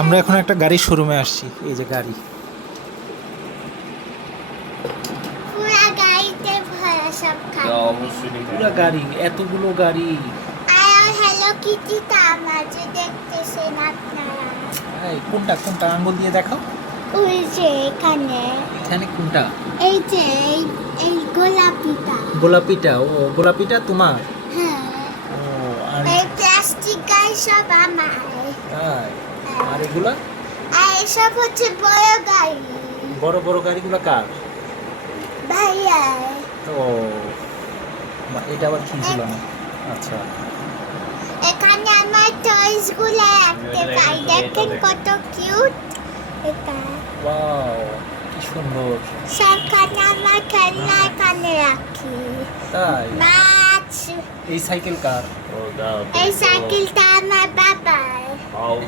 আমরা এখন একটা গাড়ির শোরুমে আসছি। এই যে গাড়ি, পুরা গাড়িতে ভরা সব খাবার। অবশ্যই পুরো গাড়ি, এতগুলো গাড়ি। আর হ্যালো কিটিটা মাঝে দেখতেছেন আপনারা। এই কোনটা কোনটা আঙ্গুল দিয়ে দেখাও। ওই যে এখানে এখানে কোনটা? এই যে এই গোলাপিটা। গোলাপিটা? ও গোলাপিটা তোমার? হ্যাঁ, ও আর এই প্লাস্টিক গাড়ি সব আমার। তাই? আর এগুলা আর এসব হচ্ছে বড় গাড়ি বড় বড় গাড়িগুলো কার? ভাইয়া। ও এটা আবার কি ছিল না? আচ্ছা, এখানে আমার টয়স গুলো রাখতে পাই, দেখেন কত কিউট। এটা ওয়াও কি সুন্দর। সবখানে আমার খেলনা এখানে রাখি। তাই? মাছ। এই সাইকেল কার? এই সাইকেলটা আমার বাবার।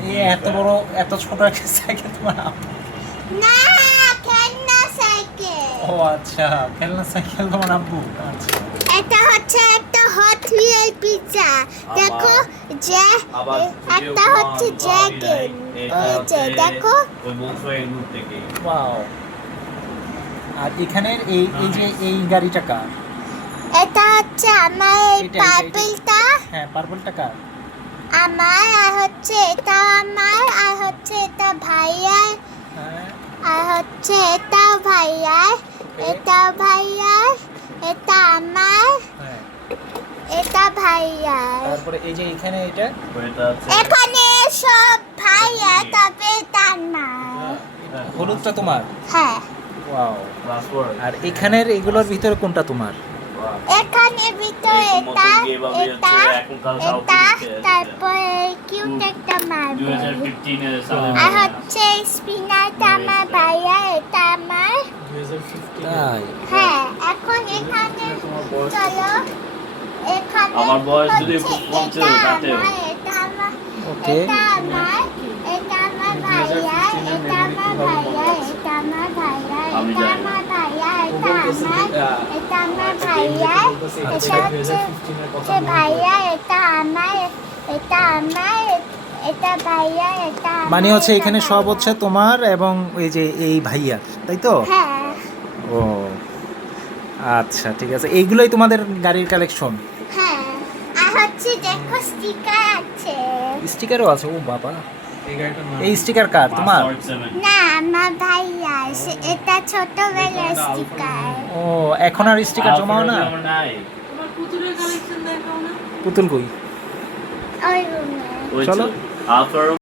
এই এত বড় এত ছোট একটা সাইকেল তোমার? না, খেলনা সাইকেল। ও আচ্ছা, খেলনা সাইকেল তোমার আব্বু? আচ্ছা, এটা হচ্ছে একটা হট হুইল পিজ্জা। দেখো যে একটা হচ্ছে ড্রাগন। এই যে দেখো। ওয়াও। আর এখানের এই এই যে এই গাড়িটা কার? এটা হচ্ছে আমার এই এটা। পার্পলটা হ্যাঁ, পার্পলটা কার? আমার, আর হচ্ছে এটা আমার, আর হচ্ছে এটা ভাইয়ার, হ্যাঁ, আর হচ্ছে এটাও ভাইয়ার, এটাও ভাইয়ার, এটা আমার, হ্যাঁ। এটা ভাইয়ার। তারপরে এই যে এখানে এটা এখানে সব ভাইয়া, তবে এটা না। হলুদটা তোমার? হ্যাঁ, ওয়াও। আর এখানের এগুলোর ভিতরে কোনটা তোমার? এখানে ভিতরে এটা, এটা, এটা, তারপরে কিউট একটা মার্বেল। আর হচ্ছে স্পিনারটা আমার ভাইয়া, এটা আমার। তাই? হ্যাঁ, এখন এখানে চলো, এখানে আমার বয়স যদি হচ্ছে খুব কম ছিল, এটা তাতেও। আমার, এটা আমার, ওকে। এটা আমার, এটা আমার ভাইয়া, এটা আমার ভাইয়া, এটা আমার ভাইয়া, আমি এটা জানি। আমার ভাইয়া, এটা আমার, এটা আমার ভাইয়া, এটা হচ্ছে ভাইয়া, এটা আমার, এটা আমার, এটা ভাইয়া, এটা আমার, মানে হচ্ছে এটা এখানে সব ভাইয়া। হচ্ছে তোমার এবং এই যে এই ভাইয়া, তাই তো? হ্যাঁ, ও আচ্ছা, ঠিক আছে। এইগুলোই তোমাদের গাড়ির কালেকশন? হ্যাঁ। আর হচ্ছে দেখো স্টিকার আছে। স্টিকারও আছে? ও বাবা, এই স্টিকার কার? তোমার? না, আমার ভাইয়া, এটা ছোটবেলার স্টিকার। ও এখন আর স্টিকার জমাও না? পুতুল কই? ওই রুমে। চলো। চলো